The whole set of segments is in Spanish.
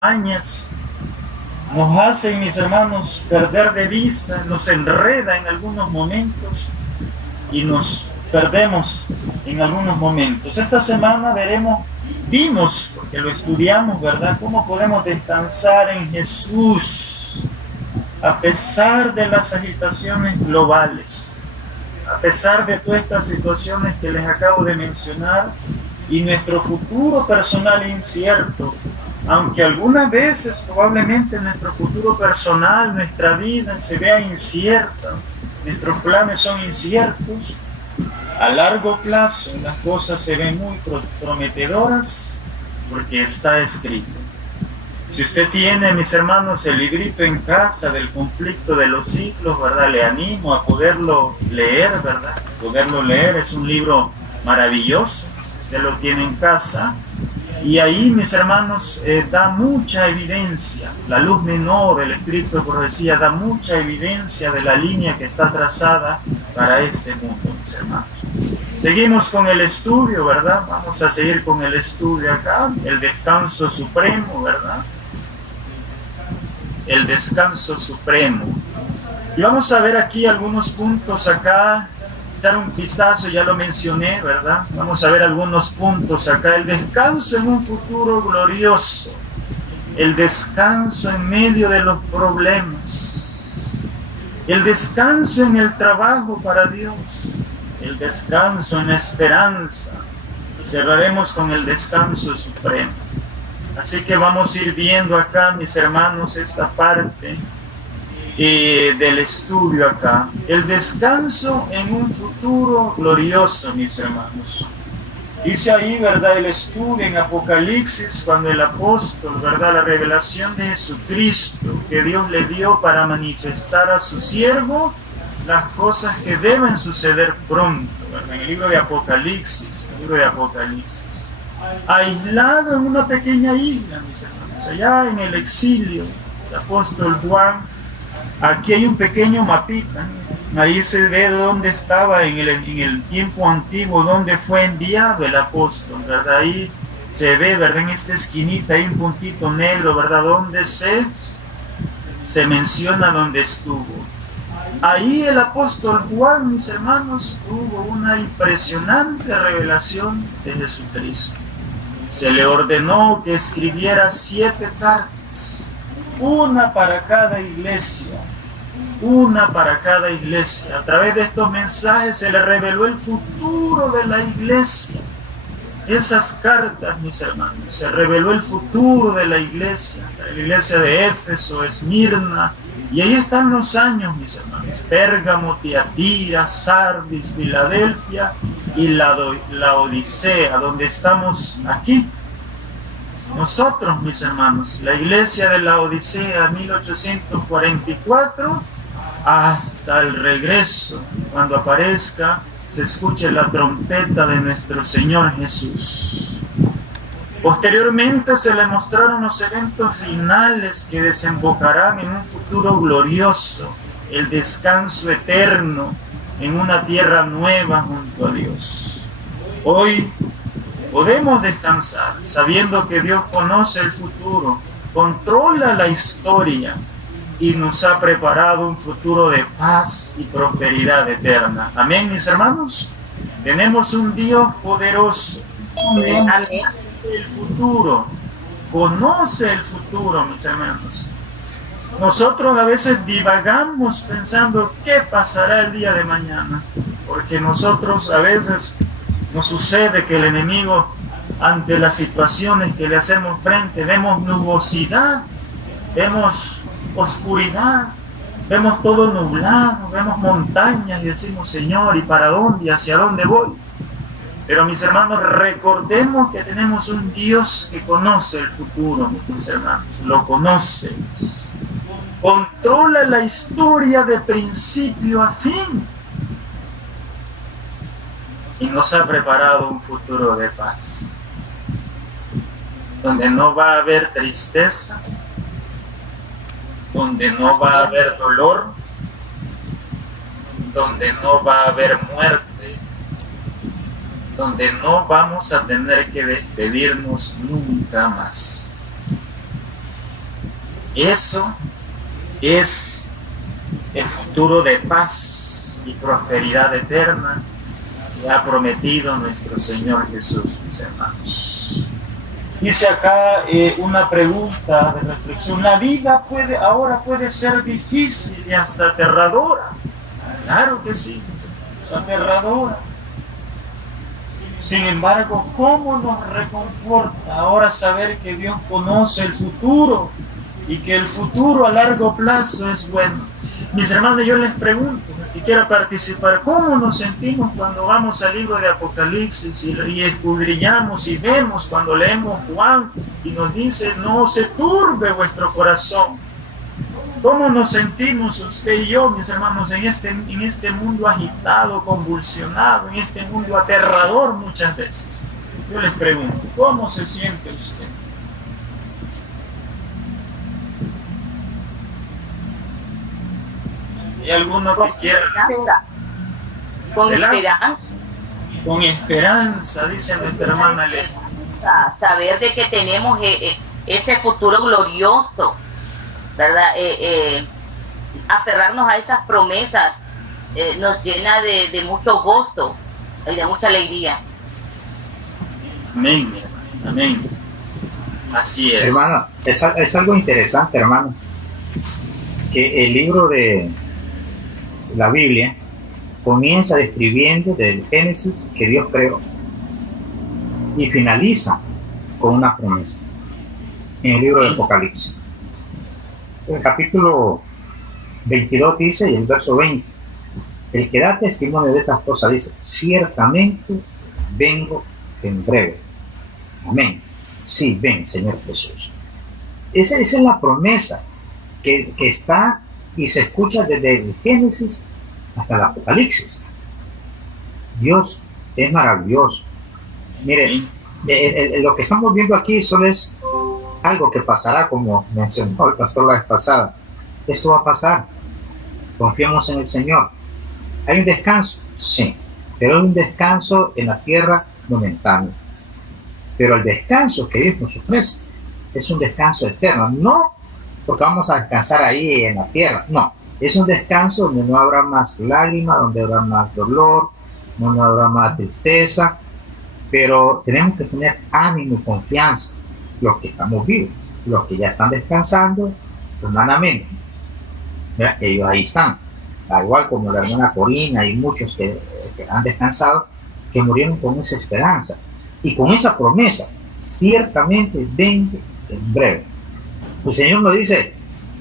años nos hacen, mis hermanos, perder de vista, nos enreda en algunos momentos y nos perdemos en algunos momentos. Esta semana vimos, porque lo estudiamos, ¿verdad?, cómo podemos descansar en Jesús a pesar de las agitaciones globales, a pesar de todas estas situaciones que les acabo de mencionar y nuestro futuro personal incierto. Aunque algunas veces probablemente nuestro futuro personal, nuestra vida se vea incierta, nuestros planes son inciertos, a largo plazo las cosas se ven muy prometedoras porque está escrito. Si usted tiene, mis hermanos, el librito en casa del conflicto de los siglos, ¿verdad?, le animo a poderlo leer, ¿verdad? Poderlo leer, es un libro maravilloso, si usted lo tiene en casa. Y ahí, mis hermanos, da mucha evidencia, la luz menor del espíritu de profecía da mucha evidencia de la línea que está trazada para este mundo, mis hermanos. Seguimos con el estudio, ¿verdad? Vamos a seguir con el estudio acá, el descanso supremo, ¿verdad? El descanso supremo. Y vamos a ver aquí algunos puntos acá, dar un vistazo, ya lo mencioné, ¿verdad? Vamos a ver algunos puntos acá. El descanso en un futuro glorioso, el descanso en medio de los problemas, el descanso en el trabajo para Dios, el descanso en la esperanza, y cerraremos con el descanso supremo. Así que vamos a ir viendo acá, mis hermanos, esta parte del estudio acá. El descanso en un futuro glorioso, mis hermanos. Dice ahí, ¿verdad?, el estudio en Apocalipsis, cuando el apóstol, ¿verdad?, la revelación de Jesucristo que Dios le dio para manifestar a su siervo las cosas que deben suceder pronto, ¿verdad? En el libro de Apocalipsis, aislado en una pequeña isla, mis hermanos, allá en el exilio, el apóstol Juan. Aquí hay un pequeño mapita, ahí se ve dónde estaba en el tiempo antiguo, dónde fue enviado el apóstol, ¿verdad? Ahí se ve, ¿verdad?, en esta esquinita hay un puntito negro, ¿verdad?, donde se menciona dónde estuvo. Ahí el apóstol Juan, mis hermanos, tuvo una impresionante revelación de Jesucristo. Se le ordenó que escribiera 7 cartas, una para cada iglesia. A través de estos mensajes se le reveló el futuro de la iglesia. Esas cartas, mis hermanos, se reveló el futuro de la iglesia de Éfeso, Esmirna, y ahí están los años, mis hermanos: Pérgamo, Tiatira, Sardis, Filadelfia y la Odisea, donde estamos aquí. Nosotros, mis hermanos, la iglesia de la Odisea, 1844, hasta el regreso, cuando aparezca, se escuche la trompeta de nuestro Señor Jesús. Posteriormente se le mostraron los eventos finales que desembocarán en un futuro glorioso, el descanso eterno en una tierra nueva junto a Dios. Hoy podemos descansar sabiendo que Dios conoce el futuro, controla la historia y nos ha preparado un futuro de paz y prosperidad eterna. Amén, mis hermanos. Tenemos un Dios poderoso. Amén. El futuro, conoce el futuro, mis hermanos. Nosotros a veces divagamos pensando qué pasará el día de mañana, porque nosotros a veces nos sucede que el enemigo, ante las situaciones que le hacemos frente, vemos nubosidad, vemos oscuridad, vemos todo nublado, vemos montañas y decimos: Señor, ¿y para dónde? ¿Hacia dónde voy? Pero, mis hermanos, recordemos que tenemos un Dios que conoce el futuro, mis hermanos, lo conoce, controla la historia de principio a fin y nos ha preparado un futuro de paz, donde no va a haber tristeza, donde no va a haber dolor, donde no va a haber muerte, donde no vamos a tener que despedirnos nunca más. Eso es el futuro de paz y prosperidad eterna que ha prometido nuestro Señor Jesús, mis hermanos. Dice acá una pregunta de reflexión: ¿la vida ahora puede ser difícil y hasta aterradora? Claro que sí, aterradora. Sin embargo, ¿cómo nos reconforta ahora saber que Dios conoce el futuro y que el futuro a largo plazo es bueno? Mis hermanos, yo les pregunto, si quiera participar, ¿cómo nos sentimos cuando vamos al libro de Apocalipsis y escudriñamos y vemos cuando leemos Juan y nos dice: no se turbe vuestro corazón? ¿Cómo nos sentimos usted y yo, mis hermanos, en este mundo agitado, convulsionado, en este mundo aterrador muchas veces? Yo les pregunto, ¿cómo se siente usted? ¿Hay alguno que quiera? Con esperanza. Con esperanza, dice nuestra hermana Leslie. Saber de que tenemos ese futuro glorioso, ¿verdad? Aferrarnos a esas promesas nos llena de mucho gozo y de mucha alegría. Amén, amén. Así es. Hermano, es algo interesante, hermano, que el libro de la Biblia comienza describiendo del Génesis que Dios creó y finaliza con una promesa en el libro de Apocalipsis. El capítulo 22 dice, y el verso 20: el que da testimonio de estas cosas dice: ciertamente vengo en breve. Amén. Sí, ven, Señor Jesús. Esa es la promesa que está y se escucha desde el Génesis hasta el Apocalipsis. Dios es maravilloso. Mire, lo que estamos viendo aquí solo es algo que pasará, como mencionó el pastor la vez pasada. Esto va a pasar. Confiemos en el Señor. ¿Hay un descanso? Sí, pero hay un descanso en la tierra momentáneo. Pero el descanso que Dios nos ofrece es un descanso eterno. No porque vamos a descansar ahí en la tierra. No, es un descanso donde no habrá más lágrimas, donde habrá más dolor, donde habrá más tristeza. Pero tenemos que tener ánimo y confianza, los que estamos vivos, los que ya están descansando humanamente. Ellos ahí están, al igual como la hermana Corina y muchos que han descansado, que murieron con esa esperanza y con esa promesa: ciertamente vengo en breve. El Señor no dice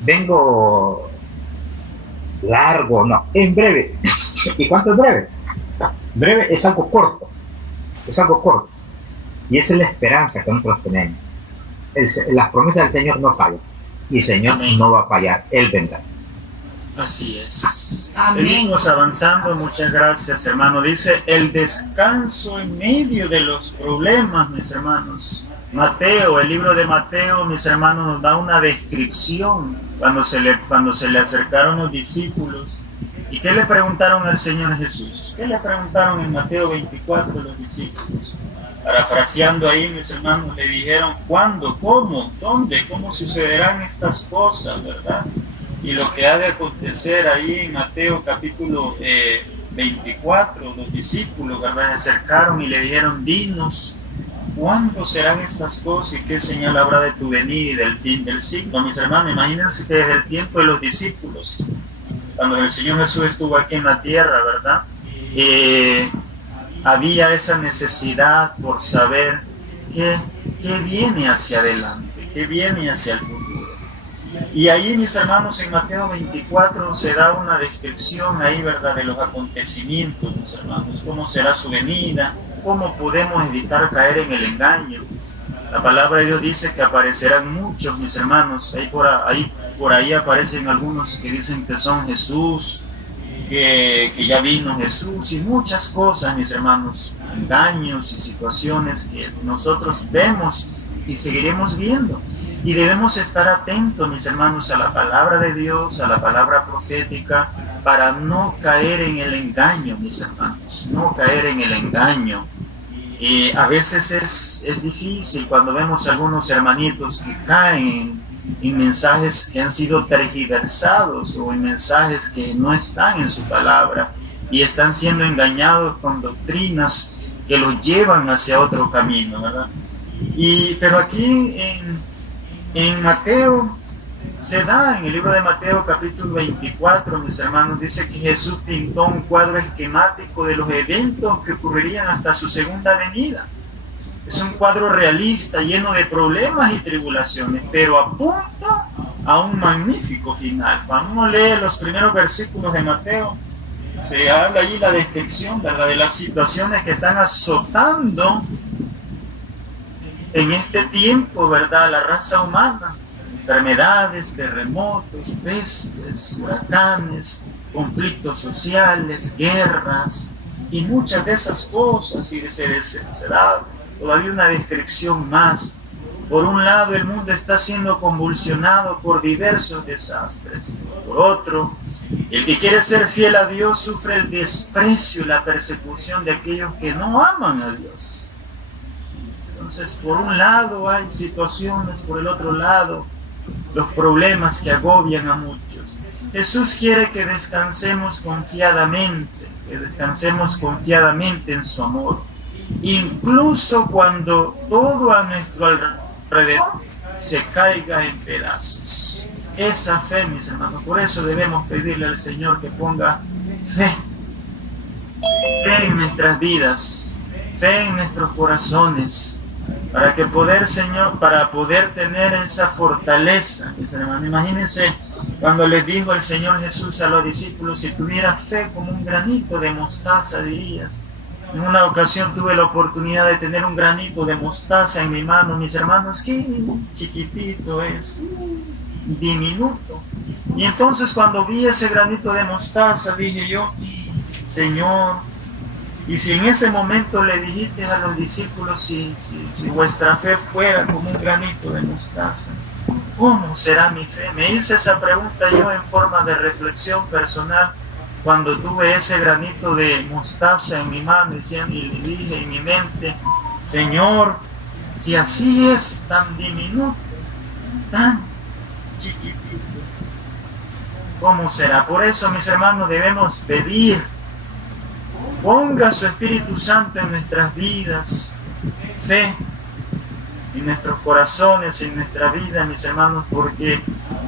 vengo largo, no, en breve. ¿Y cuánto es breve? Breve es algo corto, es algo corto, y esa es la esperanza que nosotros tenemos. Las promesas del Señor no fallan, y el Señor Amén. No va a fallar, Él vendrá. Así es. Amén. Seguimos avanzando, muchas gracias, hermano. Dice: el descanso en medio de los problemas, mis hermanos. Mateo, el libro de Mateo, mis hermanos, nos da una descripción cuando se le acercaron los discípulos. ¿Y qué le preguntaron al Señor Jesús? ¿Qué le preguntaron en Mateo 24 los discípulos? Parafraseando ahí, mis hermanos, le dijeron: ¿cuándo? ¿Cómo? ¿Dónde? ¿Cómo sucederán estas cosas? ¿Verdad? Y lo que ha de acontecer ahí en Mateo capítulo 24, los discípulos, ¿verdad?, se acercaron y le dijeron: dinos, ¿cuándo serán estas cosas y qué señal habrá de tu venida y del fin del siglo? Mis hermanos, imagínense que desde el tiempo de los discípulos, cuando el Señor Jesús estuvo aquí en la tierra, ¿verdad?, había esa necesidad por saber qué viene hacia adelante, qué viene hacia el futuro. Y ahí, mis hermanos, en Mateo 24 se da una descripción ahí, ¿verdad?, de los acontecimientos, mis hermanos, cómo será su venida, cómo podemos evitar caer en el engaño. La palabra de Dios dice que aparecerán muchos, mis hermanos, por ahí aparecen algunos que dicen que son Jesús, que ya vino Jesús, y muchas cosas, mis hermanos, engaños y situaciones que nosotros vemos y seguiremos viendo. Y debemos estar atentos, mis hermanos, a la palabra de Dios, a la palabra profética, para no caer en el engaño, mis hermanos, no caer en el engaño. Y a veces es difícil cuando vemos a algunos hermanitos que caen en mensajes que han sido tergiversados o en mensajes que no están en su palabra y están siendo engañados con doctrinas que los llevan hacia otro camino, ¿verdad? Pero aquí en Mateo se da, en el libro de Mateo capítulo 24, mis hermanos, dice que Jesús pintó un cuadro esquemático de los eventos que ocurrirían hasta su segunda venida. Es un cuadro realista, lleno de problemas y tribulaciones, pero apunta a un magnífico final. Cuando uno lee los primeros versículos de Mateo, se habla allí la descripción, ¿verdad?, de las situaciones que están azotando en este tiempo, ¿verdad?, la raza humana. Enfermedades, terremotos, pestes, huracanes, conflictos sociales, guerras y muchas de esas cosas. Y se da todavía una descripción más. Por un lado, el mundo está siendo convulsionado por diversos desastres. Por otro, el que quiere ser fiel a Dios sufre el desprecio y la persecución de aquellos que no aman a Dios. Entonces, por un lado hay situaciones, por el otro lado, los problemas que agobian a muchos. Jesús quiere que descansemos confiadamente en su amor, incluso cuando todo a nuestro alrededor se caiga en pedazos. Esa fe, mis hermanos, por eso debemos pedirle al Señor que ponga fe en nuestras vidas, fe en nuestros corazones, para poder tener esa fortaleza, mis hermanos. Imagínense cuando les dijo el Señor Jesús a los discípulos: si tuvieras fe como un granito de mostaza, dirías. En una ocasión tuve la oportunidad de tener un granito de mostaza en mi mano, mis hermanos, qué chiquitito es, diminuto. Y entonces cuando vi ese granito de mostaza, dije yo: Señor, y si en ese momento le dijiste a los discípulos, si vuestra fe fuera como un granito de mostaza, ¿cómo será mi fe? Me hice esa pregunta yo en forma de reflexión personal cuando tuve ese granito de mostaza en mi mano y le dije en mi mente: Señor, si así es, tan diminuto, tan chiquitito, ¿cómo será? Por eso, mis hermanos, debemos pedir: ponga su Espíritu Santo en nuestras vidas, fe en nuestros corazones, en nuestra vida, mis hermanos, porque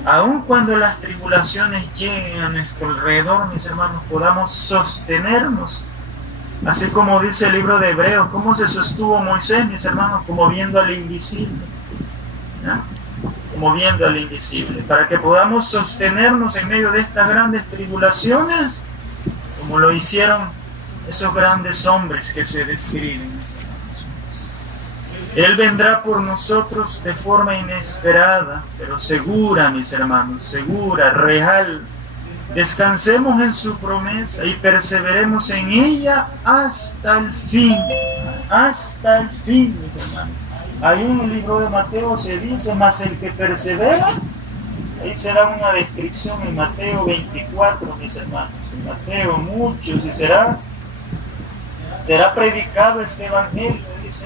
aun cuando las tribulaciones lleguen a nuestro alrededor, mis hermanos, podamos sostenernos, así como dice el libro de Hebreos. ¿Cómo se sostuvo Moisés, mis hermanos? Como viendo al invisible, ¿no? Como viendo al invisible, para que podamos sostenernos en medio de estas grandes tribulaciones, como lo hicieron esos grandes hombres que se describen, mis hermanos. Él vendrá por nosotros de forma inesperada, pero segura, mis hermanos, segura, real. Descansemos en su promesa y perseveremos en ella hasta el fin, mis hermanos. Ahí en el libro de Mateo se dice: mas el que persevera, ahí se da una descripción en Mateo 24, mis hermanos, en Mateo muchos, y será predicado este evangelio, dice,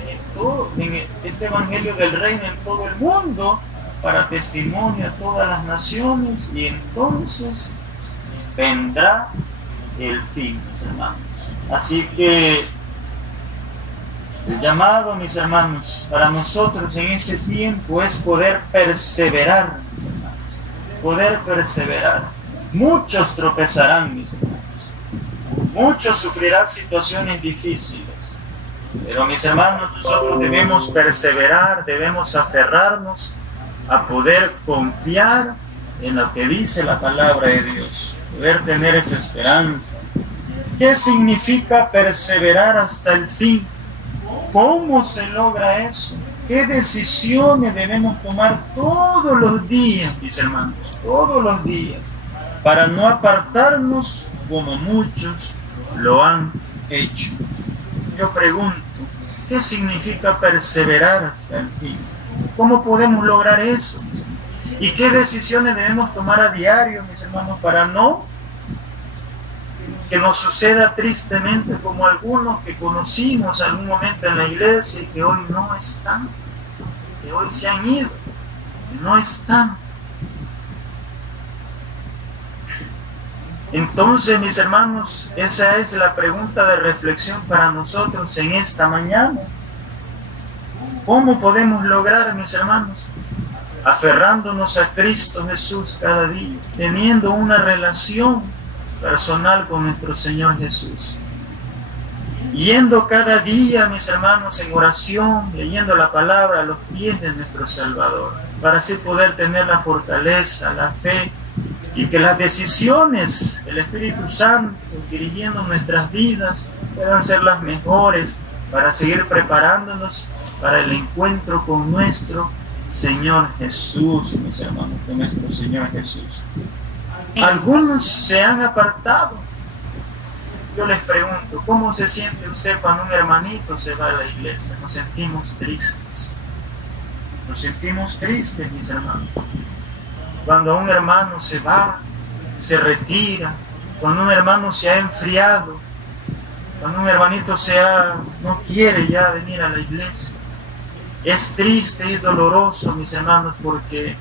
en este evangelio del reino en todo el mundo, para testimonio a todas las naciones, y entonces vendrá el fin, mis hermanos. Así que el llamado, mis hermanos, para nosotros en este tiempo es poder perseverar, mis hermanos, poder perseverar. Muchos tropezarán, mis hermanos. Muchos sufrirán situaciones difíciles, pero, mis hermanos, nosotros debemos perseverar, debemos aferrarnos a poder confiar en lo que dice la palabra de Dios, poder tener esa esperanza. ¿Qué significa perseverar hasta el fin? ¿Cómo se logra eso? ¿Qué decisiones debemos tomar todos los días, mis hermanos? Todos los días, para no apartarnos como muchos lo han hecho. Yo pregunto, ¿qué significa perseverar hasta el fin? ¿Cómo podemos lograr eso? ¿Y qué decisiones debemos tomar a diario, mis hermanos, para no que nos suceda tristemente como algunos que conocimos algún momento en la iglesia y que hoy no están, que hoy se han ido, que no están? Entonces, mis hermanos, esa es la pregunta de reflexión para nosotros en esta mañana. ¿Cómo podemos lograr, mis hermanos? Aferrándonos a Cristo Jesús cada día, teniendo una relación personal con nuestro Señor Jesús. Yendo cada día, mis hermanos, en oración, leyendo la palabra a los pies de nuestro Salvador, para así poder tener la fortaleza, la fe, y que las decisiones del Espíritu Santo dirigiendo nuestras vidas puedan ser las mejores para seguir preparándonos para el encuentro con nuestro Señor Jesús, mis hermanos, con nuestro Señor Jesús. Algunos se han apartado. Yo les pregunto, ¿cómo se siente usted cuando un hermanito se va a la iglesia? Nos sentimos tristes. Nos sentimos tristes, mis hermanos. Cuando un hermano se va, se retira, cuando un hermano se ha enfriado, cuando un hermanito no quiere ya venir a la iglesia. Es triste y doloroso, mis hermanos, porque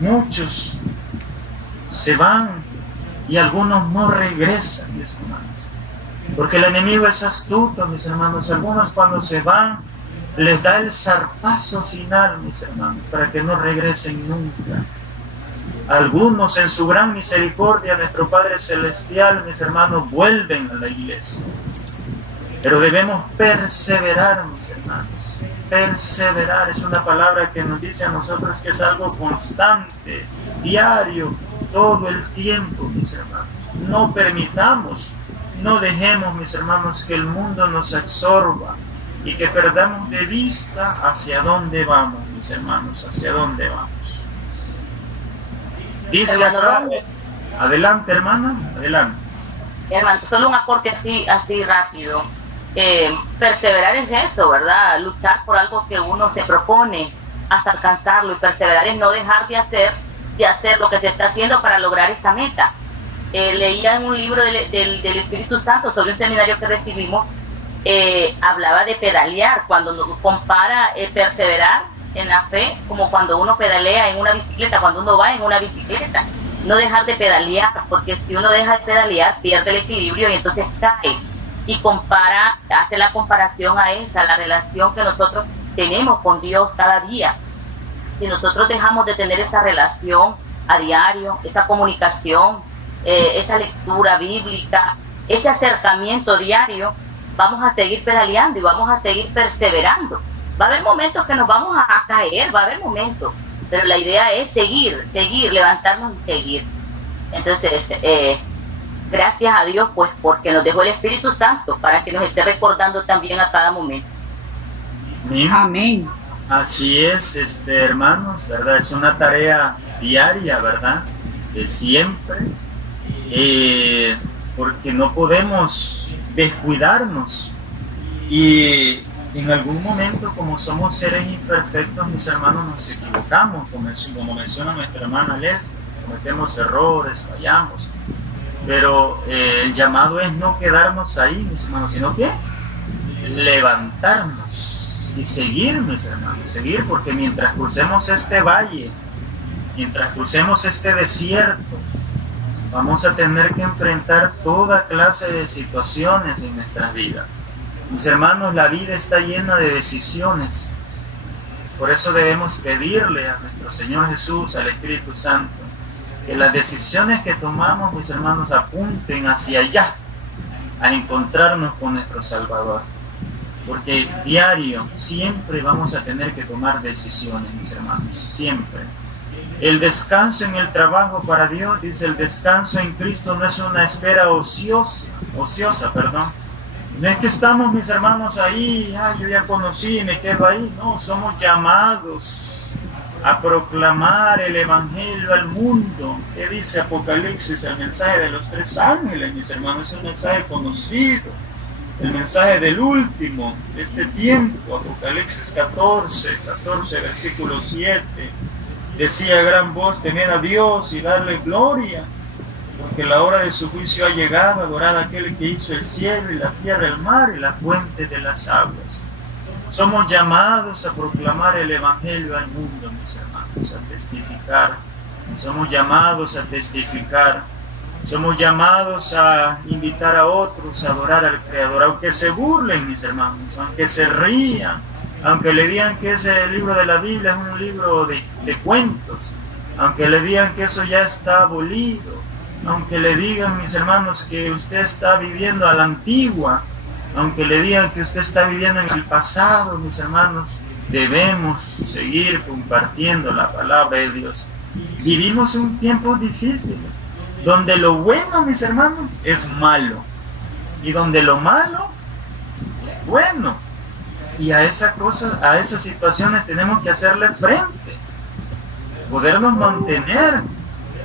muchos se van y algunos no regresan, mis hermanos. Porque el enemigo es astuto, mis hermanos. Algunos cuando se van les da el zarpazo final, mis hermanos, para que no regresen nunca. Algunos en su gran misericordia, nuestro Padre Celestial, mis hermanos, vuelven a la iglesia. Pero debemos perseverar, mis hermanos. Perseverar es una palabra que nos dice a nosotros que es algo constante, diario, todo el tiempo, mis hermanos. No permitamos, no dejemos, mis hermanos, que el mundo nos absorba y que perdamos de vista hacia dónde vamos, mis hermanos, hacia dónde vamos. Dice acá, adelante, hermana, adelante. Hermano, solo un aporte así rápido. Perseverar es eso, ¿verdad? Luchar por algo que uno se propone hasta alcanzarlo, y perseverar es no dejar de hacer lo que se está haciendo para lograr esta meta. Leía en un libro del Espíritu Santo sobre un seminario que recibimos, hablaba de pedalear, cuando nos compara perseverar en la fe como cuando uno pedalea en una bicicleta, cuando uno va en una bicicleta. No dejar de pedalear, porque si uno deja de pedalear pierde el equilibrio y entonces cae. Y hace la comparación a la relación que nosotros tenemos con Dios cada día. Si nosotros dejamos de tener esa relación a diario, esa comunicación, esa lectura bíblica, ese acercamiento diario, vamos a seguir pedaleando y vamos a seguir perseverando. Va a haber momentos que nos vamos a caer, va a haber momentos, pero la idea es seguir, levantarnos y seguir. Entonces, gracias a Dios, pues, porque nos dejó el Espíritu Santo para que nos esté recordando también a cada momento. Amén. Así es, hermanos, ¿verdad? Es una tarea diaria, ¿verdad? De siempre, porque no podemos descuidarnos. Y en algún momento, como somos seres imperfectos, mis hermanos, nos equivocamos, como menciona nuestra hermana Les, cometemos errores, fallamos. Pero el llamado es no quedarnos ahí, mis hermanos, sino que levantarnos y seguir, mis hermanos, seguir, porque mientras crucemos este valle, mientras crucemos este desierto, vamos a tener que enfrentar toda clase de situaciones en nuestras vidas. Mis hermanos, la vida está llena de decisiones. Por eso debemos pedirle a nuestro Señor Jesús, al Espíritu Santo, que las decisiones que tomamos, mis hermanos, apunten hacia allá, a encontrarnos con nuestro Salvador. Porque diario, siempre vamos a tener que tomar decisiones, mis hermanos, siempre. El descanso en el trabajo para Dios, dice, el descanso en Cristo no es una espera ociosa. No es que estamos, mis hermanos, ahí, yo ya conocí y me quedo ahí. No, somos llamados a proclamar el Evangelio al mundo. ¿Qué dice Apocalipsis? El mensaje de los 3 ángeles, mis hermanos, es un mensaje conocido. El mensaje del último, de este tiempo, Apocalipsis 14, versículo 7. Decía a gran voz, temed a Dios y darle gloria, porque la hora de su juicio ha llegado. Adorad a aquel que hizo el cielo y la tierra, el mar y la fuente de las aguas. Somos llamados a proclamar el Evangelio al mundo, mis hermanos, a testificar. Somos llamados a testificar Somos llamados a invitar a otros a adorar al Creador, aunque se burlen, mis hermanos, aunque se rían, aunque le digan que ese libro de la Biblia es un libro de cuentos, aunque le digan que eso ya está abolido, aunque le digan, mis hermanos, que usted está viviendo a la antigua, aunque le digan que usted está viviendo en el pasado, mis hermanos, debemos seguir compartiendo la palabra de Dios. Vivimos un tiempo difícil, donde lo bueno, mis hermanos, es malo, y donde lo malo es bueno. Y a esas cosas, a esas situaciones tenemos que hacerle frente, podernos mantener,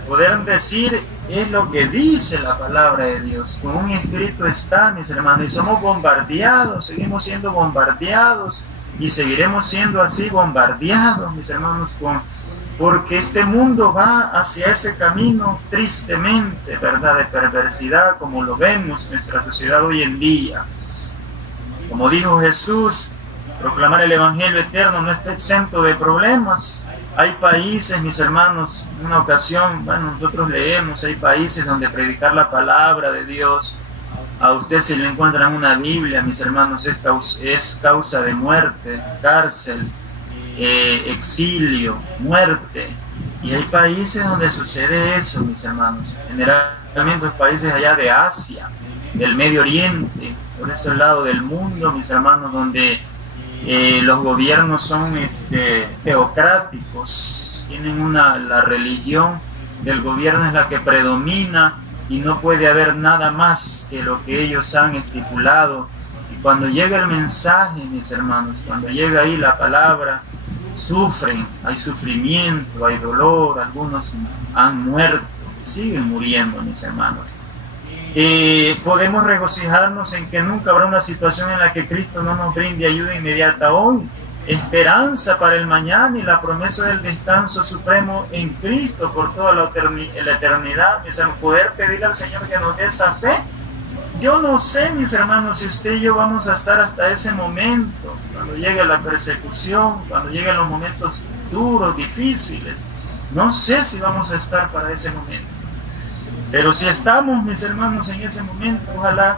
poder decir, es lo que dice la palabra de Dios. Con un escrito está, mis hermanos, y somos bombardeados, seguimos siendo bombardeados, y seguiremos siendo así bombardeados, mis hermanos, porque este mundo va hacia ese camino tristemente, ¿verdad?, de perversidad, como lo vemos en nuestra sociedad hoy en día. Como dijo Jesús, proclamar el Evangelio eterno no está exento de problemas. Hay países, mis hermanos, en una ocasión, bueno, nosotros leemos, hay países donde predicar la palabra de Dios, a usted si le encuentran una Biblia, mis hermanos, es causa de muerte, cárcel, exilio, muerte. Y hay países donde sucede eso, mis hermanos, generalmente los países allá de Asia, del Medio Oriente, por ese lado del mundo, mis hermanos, donde los gobiernos son teocráticos, tienen la religión del gobierno es la que predomina y no puede haber nada más que lo que ellos han estipulado. Y cuando llega el mensaje, mis hermanos, cuando llega ahí la palabra, sufren, hay sufrimiento, hay dolor, algunos han muerto, siguen muriendo, mis hermanos. Podemos regocijarnos en que nunca habrá una situación en la que Cristo no nos brinde ayuda inmediata hoy, esperanza para el mañana y la promesa del descanso supremo en Cristo por toda la eternidad. Mis hermanos, poder pedir al Señor que nos dé esa fe. Yo no sé, mis hermanos, si usted y yo vamos a estar hasta ese momento, cuando llegue la persecución, cuando lleguen los momentos duros, difíciles. No sé si vamos a estar para ese momento. Pero si estamos, mis hermanos, en ese momento, ojalá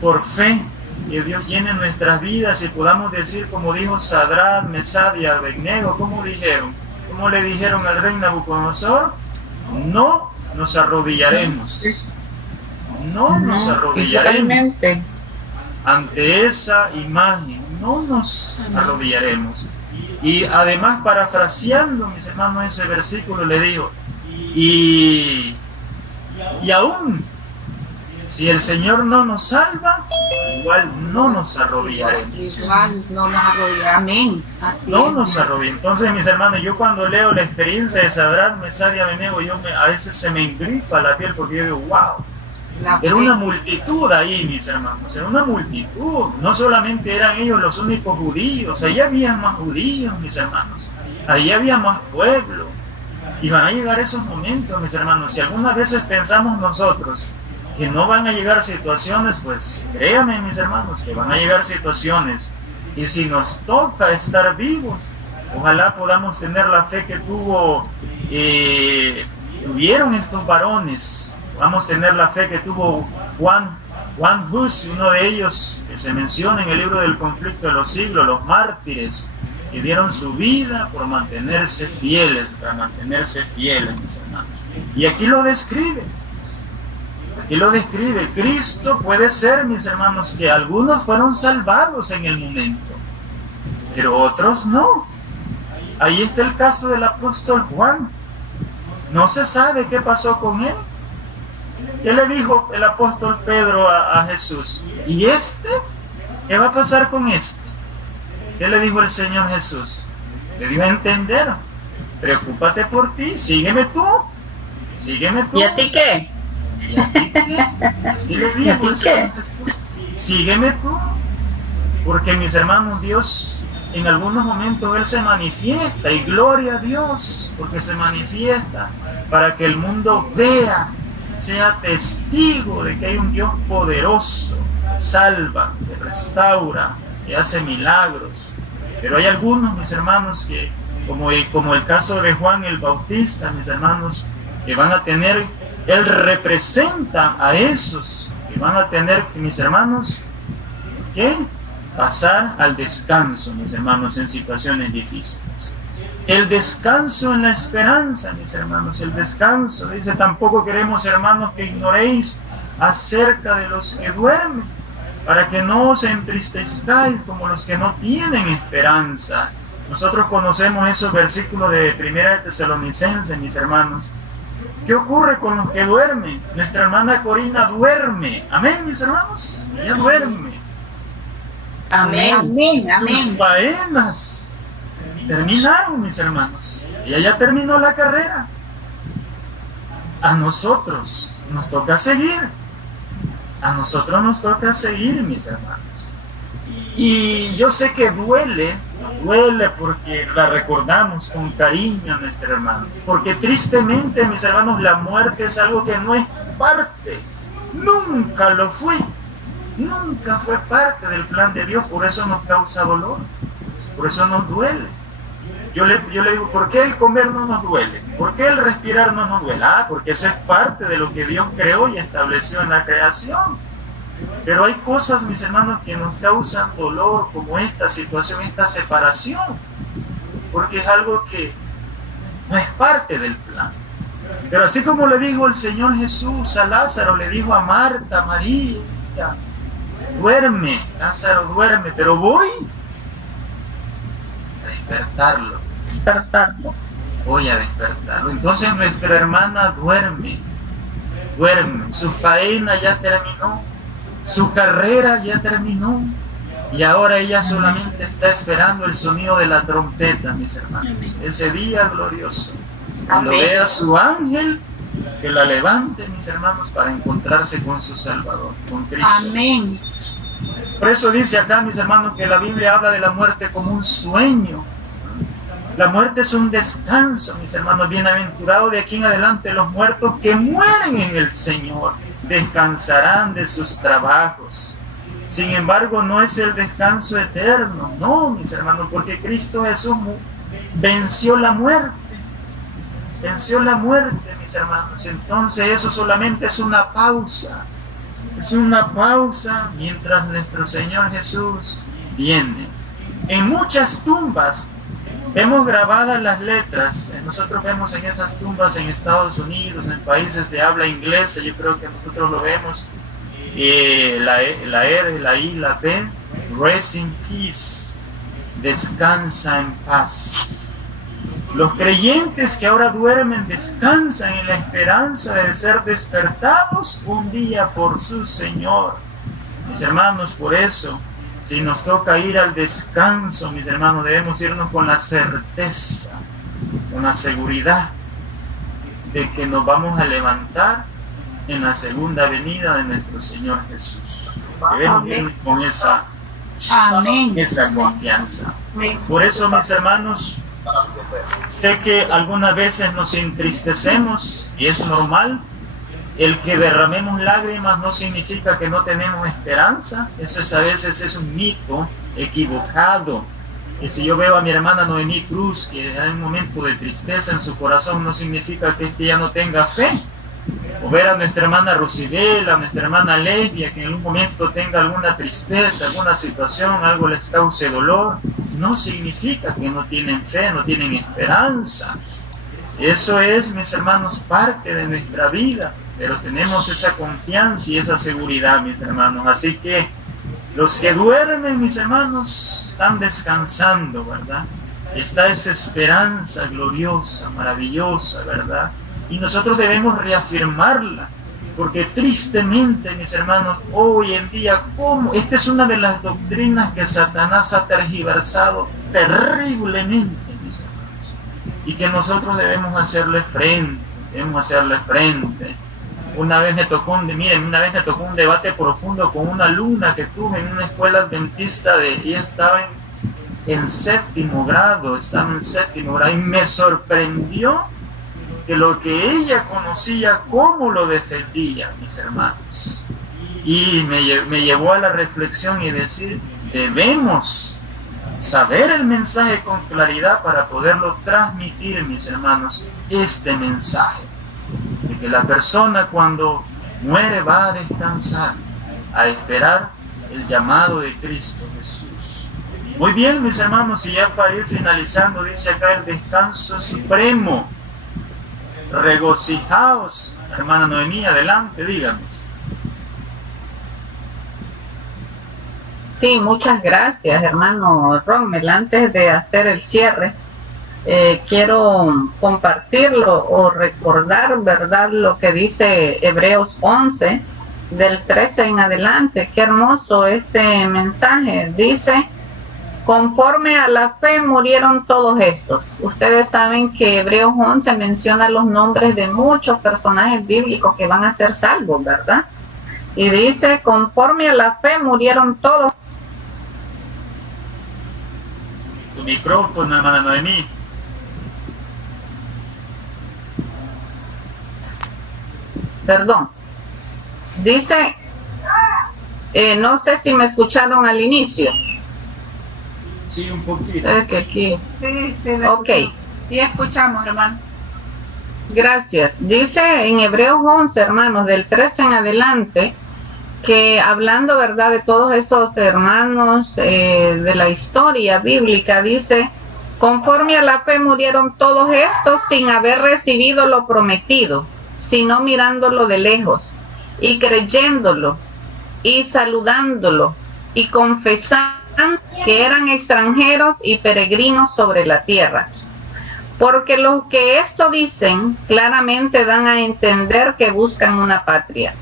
por fe, que Dios llene nuestras vidas y podamos decir, como dijo Sadrach, Mesach y Abednego, ¿cómo dijeron? ¿Cómo le dijeron al rey Nabucodonosor? No nos arrodillaremos. No nos arrodillaremos ante esa imagen. No nos arrodillaremos. Y además, parafraseando, mis hermanos, ese versículo le digo, y aún si el Señor no nos salva, igual no nos arrodillaremos. Igual no nos arrodillaremos. Amén. Así no es. Nos arrodillaremos. Entonces, mis hermanos, yo cuando leo la experiencia de Sadrach, Mesach y Abednego, a veces se me engrifa la piel porque yo digo, wow. Era una multitud ahí, mis hermanos, era una multitud. No solamente eran ellos los únicos judíos, ahí había más judíos, mis hermanos. Ahí había más pueblo. Y van a llegar esos momentos, mis hermanos. Si algunas veces pensamos nosotros que no van a llegar situaciones, pues créanme, mis hermanos, que van a llegar situaciones. Y si nos toca estar vivos, ojalá podamos tener la fe que tuvieron estos varones. Podamos tener la fe que tuvo Juan Hus, uno de ellos que se menciona en el libro del conflicto de los siglos, los mártires, que dieron su vida por mantenerse fieles, para mantenerse fieles, mis hermanos. Y aquí lo describe. Aquí lo describe. Cristo puede ser, mis hermanos, que algunos fueron salvados en el momento, pero otros no. Ahí está el caso del apóstol Juan. No se sabe qué pasó con él. ¿Qué le dijo el apóstol Pedro a Jesús? ¿Y este? ¿Qué va a pasar con este? ¿Qué le dijo el Señor Jesús? Le dio a entender, preocúpate por ti, sígueme tú. ¿Y a ti qué? ¿Y a ti qué? Así le dijo el Señor Jesús, sígueme tú. Porque, mis hermanos, Dios, en algunos momentos Él se manifiesta, y gloria a Dios, porque se manifiesta para que el mundo vea, sea testigo de que hay un Dios poderoso, salva, que restaura, que hace milagros. Pero hay algunos, mis hermanos, que como el caso de Juan el Bautista, mis hermanos, que van a tener Él representa a esos que van a tener, mis hermanos, que pasar al descanso, mis hermanos, en situaciones difíciles. El descanso en la esperanza, mis hermanos, el descanso. Dice, tampoco queremos, hermanos, que ignoréis acerca de los que duermen, para que no os entristezcáis como los que no tienen esperanza. Nosotros conocemos esos versículos de 1 Tesalonicenses, mis hermanos. ¿Qué ocurre con los que duermen? Nuestra hermana Corina duerme. Amén, mis hermanos. Ella duerme. Amén. Amén, Sus amén. faenas terminaron, mis hermanos. Ella ya terminó la carrera. A nosotros nos toca seguir. A nosotros nos toca seguir, mis hermanos. Y yo sé que duele porque la recordamos con cariño a nuestra hermana. Porque tristemente, mis hermanos, la muerte es algo que no es parte. Nunca lo fue. Nunca fue parte del plan de Dios. Por eso nos causa dolor. Por eso nos duele. Yo le digo, ¿por qué el comer no nos duele? ¿Por qué el respirar no nos duele? Porque eso es parte de lo que Dios creó y estableció en la creación. Pero hay cosas, mis hermanos, que nos causan dolor, como esta situación, esta separación, porque es algo que no es parte del plan. Pero así como le dijo el Señor Jesús a Lázaro, le dijo a Marta, María, duerme, Lázaro duerme, pero voy a despertarlo. Voy a despertarlo. Entonces nuestra hermana duerme, su faena ya terminó, su carrera ya terminó, y ahora ella solamente está esperando el sonido de la trompeta, mis hermanos. Ese día glorioso, cuando vea a su ángel que la levante, mis hermanos, para encontrarse con su Salvador, con Cristo. Amén. Por eso dice acá, mis hermanos, que la Biblia habla de la muerte como un sueño. La muerte es un descanso, mis hermanos. Bienaventurados de aquí en adelante los muertos que mueren en el Señor. Descansarán de sus trabajos. Sin embargo, no es el descanso eterno, no, mis hermanos, porque Cristo Jesús venció la muerte. Venció la muerte, mis hermanos. Entonces eso solamente es una pausa. Es una pausa mientras nuestro Señor Jesús viene. En muchas tumbas vemos grabadas las letras. Nosotros vemos en esas tumbas en Estados Unidos, en países de habla inglesa, yo creo que nosotros lo vemos, la R, la I, la P, rest in peace, descansa en paz. Los creyentes que ahora duermen descansan en la esperanza de ser despertados un día por su Señor. Mis hermanos, por eso, si nos toca ir al descanso, mis hermanos, debemos irnos con la certeza, con la seguridad de que nos vamos a levantar en la segunda venida de nuestro Señor Jesús. Debemos irnos con esa confianza. Por eso, mis hermanos, sé que algunas veces nos entristecemos y es normal. El que derramemos lágrimas no significa que no tenemos esperanza. Eso a veces es un mito equivocado. Que si yo veo a mi hermana Noemí Cruz, que hay un momento de tristeza en su corazón, no significa que ella no tenga fe. O ver a nuestra hermana Rosibel, a nuestra hermana Lesbia, que en algún momento tenga alguna tristeza, alguna situación, algo les cause dolor, no significa que no tienen fe, no tienen esperanza. Eso es, mis hermanos, parte de nuestra vida. Pero tenemos esa confianza y esa seguridad, mis hermanos. Así que los que duermen, mis hermanos, están descansando, ¿verdad? Está esa esperanza gloriosa, maravillosa, ¿verdad? Y nosotros debemos reafirmarla. Porque tristemente, mis hermanos, hoy en día, esta es una de las doctrinas que Satanás ha tergiversado terriblemente, mis hermanos. Y que nosotros debemos hacerle frente, Una vez me tocó un debate profundo con una alumna que tuve en una escuela adventista. Ella estaba en séptimo grado, y me sorprendió que lo que ella conocía, cómo lo defendía, mis hermanos. Y me llevó a la reflexión y decir, debemos saber el mensaje con claridad para poderlo transmitir, mis hermanos, este mensaje. de que la persona cuando muere va a descansar, a esperar el llamado de Cristo Jesús. Muy bien, mis hermanos, y ya para ir finalizando, dice acá el descanso supremo. Regocijaos, hermana Noemí, adelante, díganos. Sí, muchas gracias, hermano Rommel. Antes de hacer el cierre, quiero compartirlo o recordar, ¿verdad?, lo que dice Hebreos 11, del 13 en adelante. Qué hermoso este mensaje. Dice: conforme a la fe murieron todos estos. Ustedes saben que Hebreos 11 menciona los nombres de muchos personajes bíblicos que van a ser salvos, ¿verdad? Y dice: conforme a la fe murieron todos. Su micrófono, hermana Noemí. Perdón. Dice, no sé si me escucharon al inicio. Sí, un poquito. Es que aquí. Sí, Ok. Sí, escuchamos, hermano. Gracias. Dice en Hebreos 11, hermanos, del 13 en adelante, que hablando, ¿verdad?, de todos esos hermanos de la historia bíblica, dice: conforme a la fe murieron todos estos sin haber recibido lo prometido, sino mirándolo de lejos y creyéndolo y saludándolo y confesando que eran extranjeros y peregrinos sobre la tierra. Porque los que esto dicen claramente dan a entender que buscan una patria.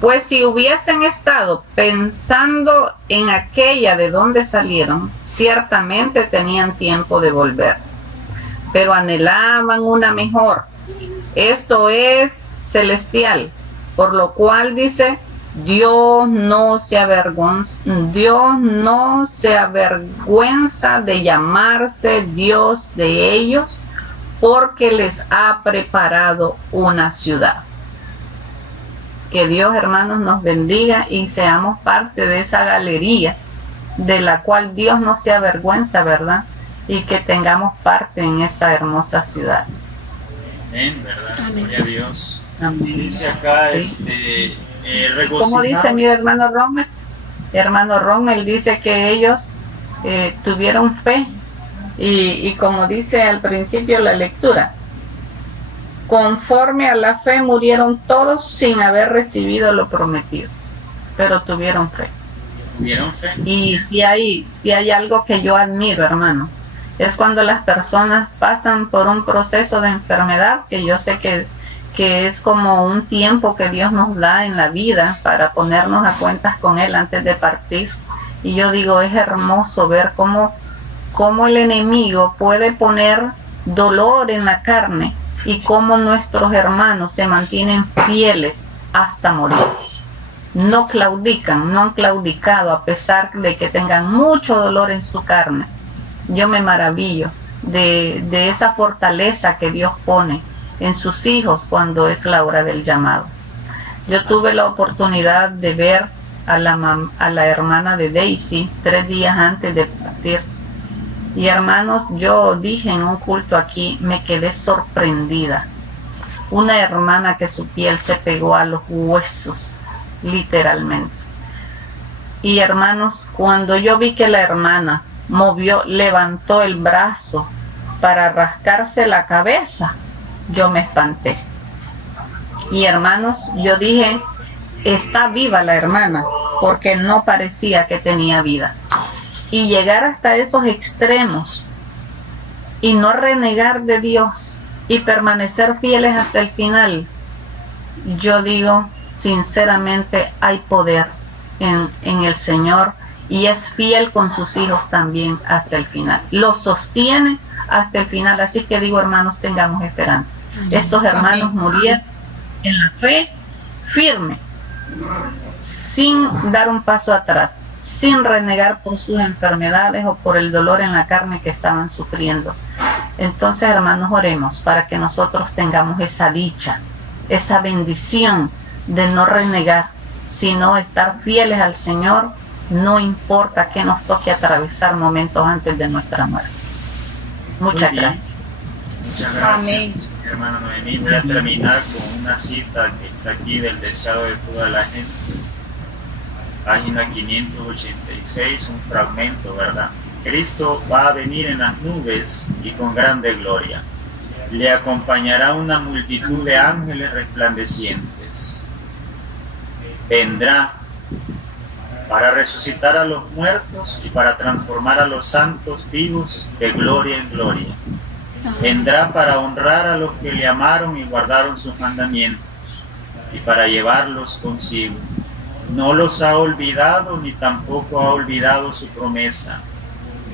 Pues si hubiesen estado pensando en aquella de donde salieron, ciertamente tenían tiempo de volver. Pero anhelaban una mejor, esto es celestial, por lo cual dice: Dios no se avergüenza de llamarse Dios de ellos, porque les ha preparado una ciudad. Que Dios, hermanos, nos bendiga y seamos parte de esa galería de la cual Dios no se avergüenza, ¿verdad? Y que tengamos parte en esa hermosa ciudad. Amén, ¿verdad? Amén. Gloria a Dios. Amén. Dice acá, Sí. regocijaos. Como dice mi hermano Rommel dice que ellos tuvieron fe y como dice al principio la lectura, conforme a la fe murieron todos sin haber recibido lo prometido, pero tuvieron fe. ¿Tuvieron fe? Y si hay algo que yo admiro, hermano, es cuando las personas pasan por un proceso de enfermedad, que yo sé que es como un tiempo que Dios nos da en la vida para ponernos a cuentas con Él antes de partir. Y yo digo, es hermoso ver cómo el enemigo puede poner dolor en la carne y cómo nuestros hermanos se mantienen fieles hasta morir. No claudican, no han claudicado a pesar de que tengan mucho dolor en su carne. Yo me maravillo de esa fortaleza que Dios pone en sus hijos cuando es la hora del llamado. Yo tuve la oportunidad de ver a la hermana de Daisy 3 días antes de partir. Y hermanos, yo dije en un culto aquí, me quedé sorprendida. Una hermana que su piel se pegó a los huesos, literalmente. Y hermanos, cuando yo vi que la hermana levantó el brazo para rascarse la cabeza, yo me espanté. Y hermanos, yo dije, está viva la hermana, porque no parecía que tenía vida. Y llegar hasta esos extremos y no renegar de Dios y permanecer fieles hasta el final, yo digo sinceramente, hay poder en el Señor, y es fiel con sus hijos también hasta el final, los sostiene hasta el final. Así que digo, hermanos, tengamos esperanza. Estos hermanos murieron en la fe firme, sin dar un paso atrás, sin renegar por sus enfermedades o por el dolor en la carne que estaban sufriendo. Entonces, hermanos, oremos para que nosotros tengamos esa dicha, esa bendición de no renegar, sino estar fieles al Señor, no importa que nos toque atravesar momentos antes de nuestra muerte. Muchas gracias. Muchas gracias. Amén. hermana Noemí, voy a terminar con una cita que está aquí del deseado de toda la gente. Página 586, un fragmento, ¿verdad? Cristo va a venir en las nubes y con grande gloria. Le acompañará una multitud de ángeles resplandecientes. Vendrá para resucitar a los muertos y para transformar a los santos vivos de gloria en gloria. Vendrá para honrar a los que le amaron y guardaron sus mandamientos y para llevarlos consigo. No los ha olvidado ni tampoco ha olvidado su promesa.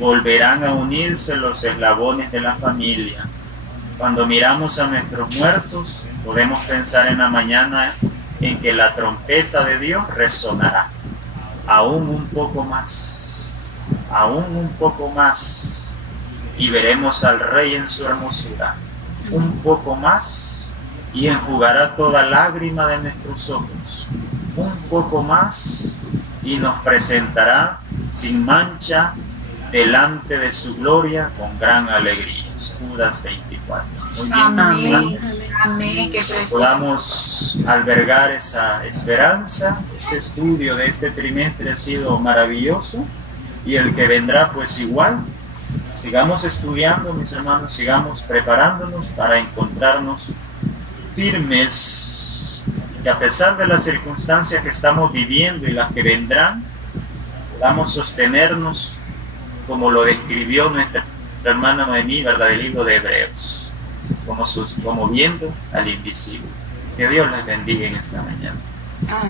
Volverán a unirse los eslabones de la familia. Cuando miramos a nuestros muertos, podemos pensar en la mañana en que la trompeta de Dios resonará. Aún un poco más, y veremos al Rey en su hermosura. Un poco más, y enjugará toda lágrima de nuestros ojos. Un poco más, y nos presentará sin mancha delante de su gloria con gran alegría. Judas 24. Muy bien, Amén. Amén. Qué precioso. podamos albergar esa esperanza. Este estudio de este trimestre ha sido maravilloso y el que vendrá pues igual. Sigamos estudiando, mis hermanos, sigamos preparándonos para encontrarnos firmes, que a pesar de las circunstancias que estamos viviendo y las que vendrán, podamos sostenernos como lo describió nuestra hermana Noemí, ¿verdad?, del libro de Hebreos, como viendo al invisible. Que Dios les bendiga en esta mañana.